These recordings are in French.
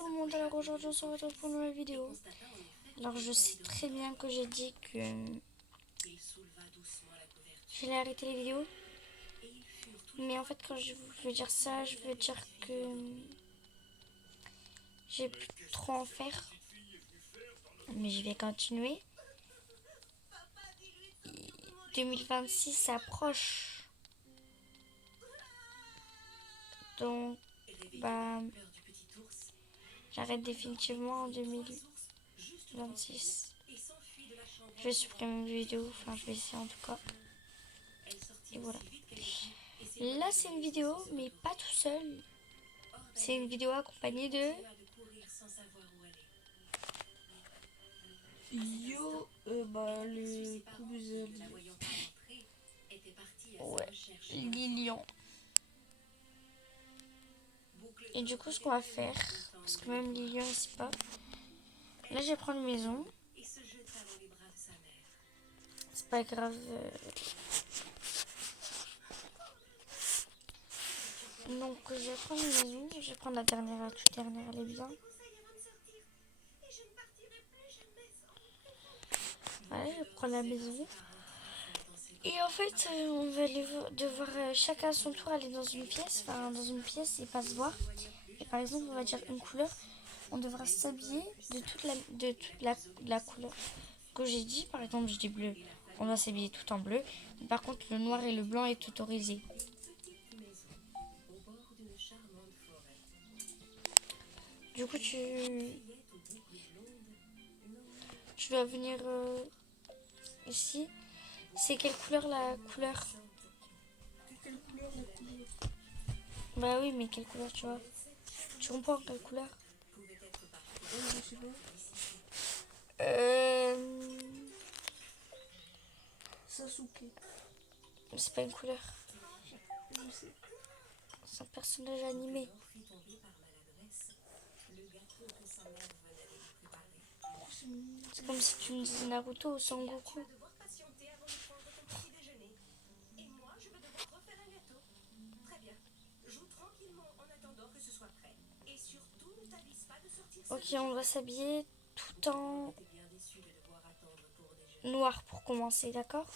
tout le monde, alors aujourd'hui on se retrouve pour une nouvelle vidéo. Alors je sais très bien que j'ai dit que j'allais arrêter les vidéos. Mais en fait quand je veux dire ça, je veux dire que j'ai plus trop en faire. Mais je vais continuer. 2026 s'approche. Donc bah j'arrête définitivement en 2026. Je vais supprimer mes vidéos, enfin je vais essayer en tout cas. Et voilà. Là c'est une vidéo mais pas tout seul. C'est une vidéo accompagnée de Yo, le cousin Lilian. Et du coup ce qu'on va faire, parce que même Lilian il sait pas. Là je vais prendre une maison. C'est pas grave. Donc je vais prendre une maison. Je vais prendre la dernière, la toute dernière, elle est bien. Voilà, je vais prendre la maison. Et en fait, on va devoir chacun à son tour aller dans une pièce, et pas se voir. Et par exemple, on va dire une couleur. On devra s'habiller de toute la couleur que j'ai dit. Par exemple, je dis bleu. On doit s'habiller tout en bleu. Mais par contre, le noir et le blanc est autorisé. Du coup, tu dois venir ici. C'est quelle couleur la couleur? Quelle couleur la couleur? Bah oui, mais quelle couleur tu vois? Tu comprends quelle couleur? Je sais pas. Sasuke. C'est pas une couleur. Je sais. C'est un personnage animé. C'est comme si tu me disais Naruto ou Sangoku. Ok, on va s'habiller tout en noir pour commencer, d'accord?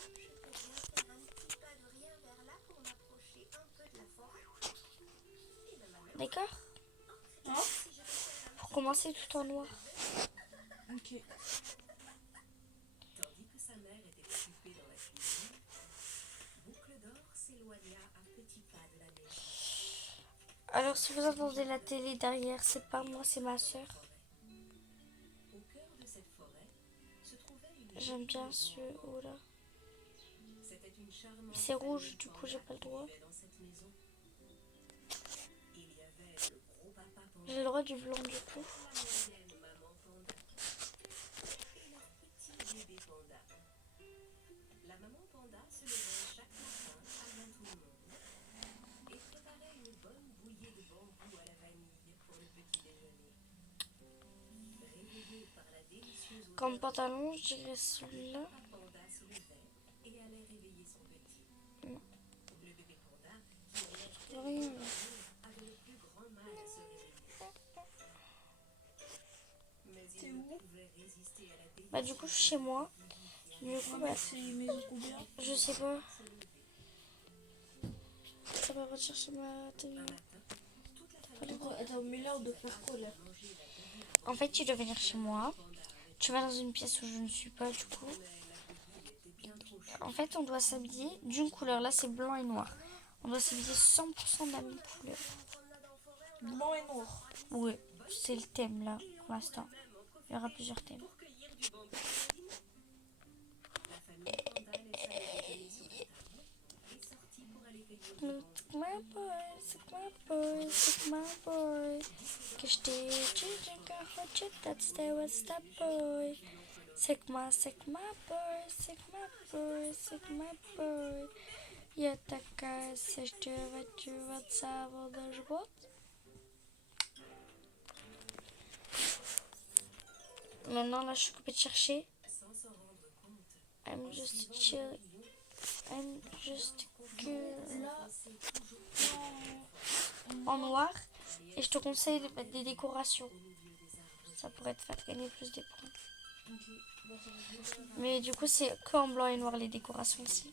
D'accord? Hein? Pour commencer tout en noir. Ok. Alors si vous entendez la télé derrière, c'est pas moi, c'est ma soeur. J'aime bien ce haut là. C'est rouge, du coup j'ai pas le droit. J'ai le droit du blanc du coup. Comme pantalon, je dirais celui-là. Non. Rien là. T'es où? Bah du coup je suis chez moi. Du coup bah, C'est maison combien? je sais pas. Ça va rechercher ma tenue. Attends, mais là on doit faire quoi là? En fait tu dois venir chez moi. Tu vas dans une pièce où je ne suis pas du coup. En fait on doit s'habiller d'une couleur. Là c'est blanc et noir. On doit s'habiller 100% de la même couleur. Blanc et noir. Oui, c'est le thème là pour l'instant. Il y aura plusieurs thèmes. Look my boy, look my boy, look my boy. Кишти чиченька хочет отстаивать с тобой. Sigma boy, Sigma boy. Я такая сочувствоваться в живот. Maintenant là je suis occupée de chercher. I'm just chill. I'm just que là en noir. Et je te conseille de mettre des décorations. Ça pourrait te faire gagner plus des points. Ok, bah ça va être bien. Mais du coup, c'est que en blanc et noir les décorations aussi.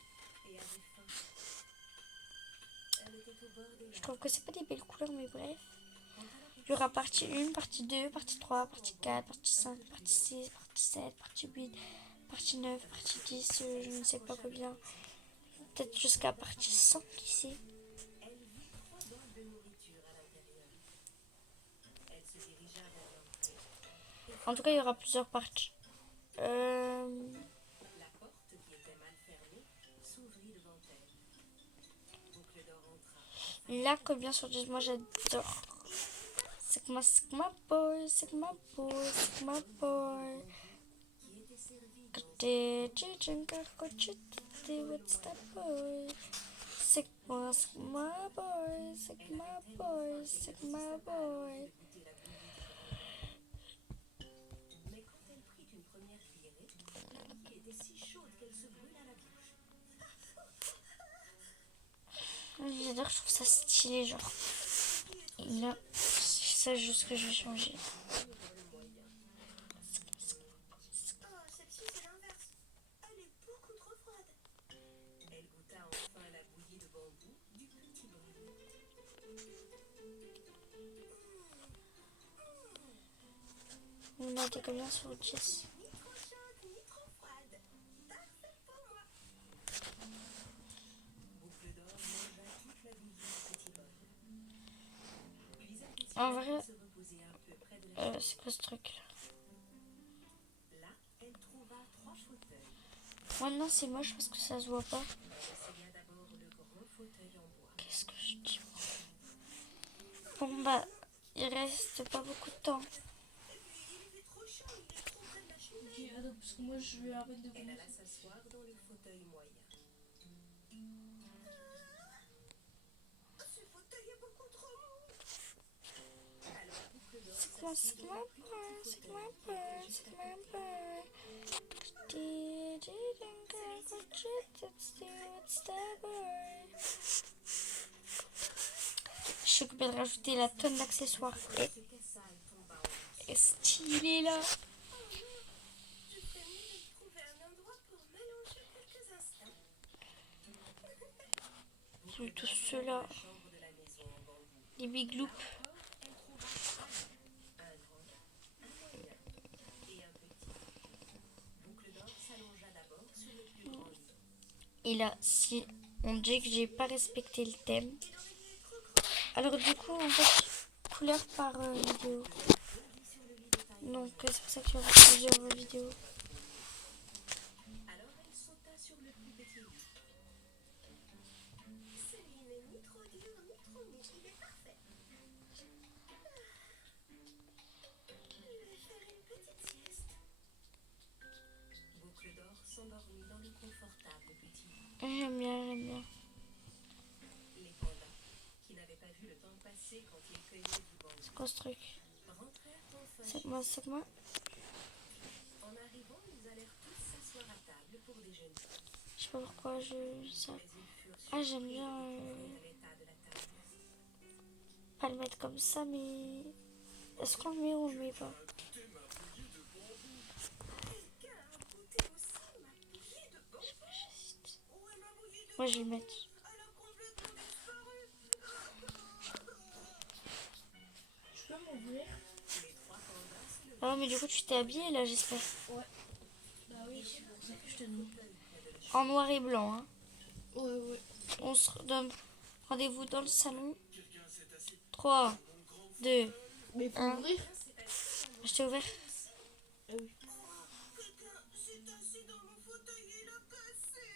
Je trouve que c'est pas des belles couleurs, mais bref. Il y aura partie 1, partie 2, partie 3, partie 4, partie 5, partie 6, partie 7, partie 8, partie 9, partie 10, je ne sais pas combien. Peut-être jusqu'à partie 100, qui sait. En tout cas, il y aura plusieurs parties. Là, que bien sûr, moi j'adore. C'est que ma boy, c'est que ma boy, c'est que ma boy. What's that boy? C'est que ma boy, c'est que ma boy, c'est que ma boy. J'adore, je trouve ça stylé, genre. Et là, c'est ça juste que je vais changer. On a été combien sur 10? En vrai, c'est quoi ce truc là? Maintenant c'est moche parce que ça se voit pas. Qu'est-ce que je dis? Bon bah, il reste pas beaucoup de temps. Ok, attends, parce que moi je vais arrêter de commencer. C'est que ma boy, c'est que ma boy, c'est que ma boy. Je suis occupée de rajouter la tonne d'accessoires. Et stylé là. Tous ceux-là. Les big loops. Et là, si on dit que j'ai pas respecté le thème. Alors du coup, en fait, couleur par vidéo. Donc c'est pour ça qu'il y aura plusieurs vidéos. J'aime bien, j'aime bien. C'est quoi ce truc? C'est moi, c'est moi. Je sais pas pourquoi ça. Ah, j'aime bien pas le mettre comme ça, mais est-ce qu'on le met ou on le met pas? Moi, je vais le mettre. Tu peux m'ouvrir? Ah, mais du coup, tu t'es habillée là, j'espère. Ouais. Bah oui, c'est pour ça que je te demande. En noir et blanc, hein. Ouais. On se donne rendez-vous dans le salon. 3, 2, Mais il faut 1. ouvrir? Je t'ai ouvert. Ah oui.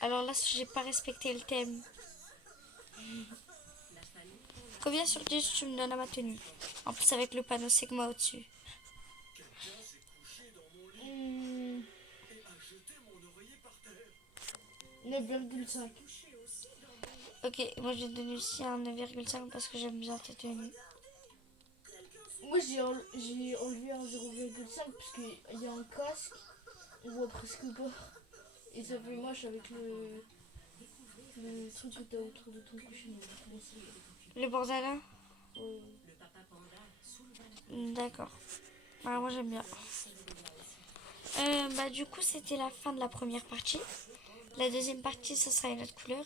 Alors là, j'ai pas respecté le thème. Combien sur 10 tu me donnes à ma tenue? En plus, avec le panneau Sigma au-dessus. 9,5. Ok, moi je vais te donner aussi un 9,5 parce que j'aime bien ta tenue. Moi j'ai enlevé un 0,5 parce qu'il y a un casque, on voit presque pas. Et ça fait moche avec le truc que t'as autour de ton coucher. Le bandana? Ouais. D'accord. Bah, moi j'aime bien. Bah, du coup, c'était la fin de la première partie. La deuxième partie, ce sera une autre couleur.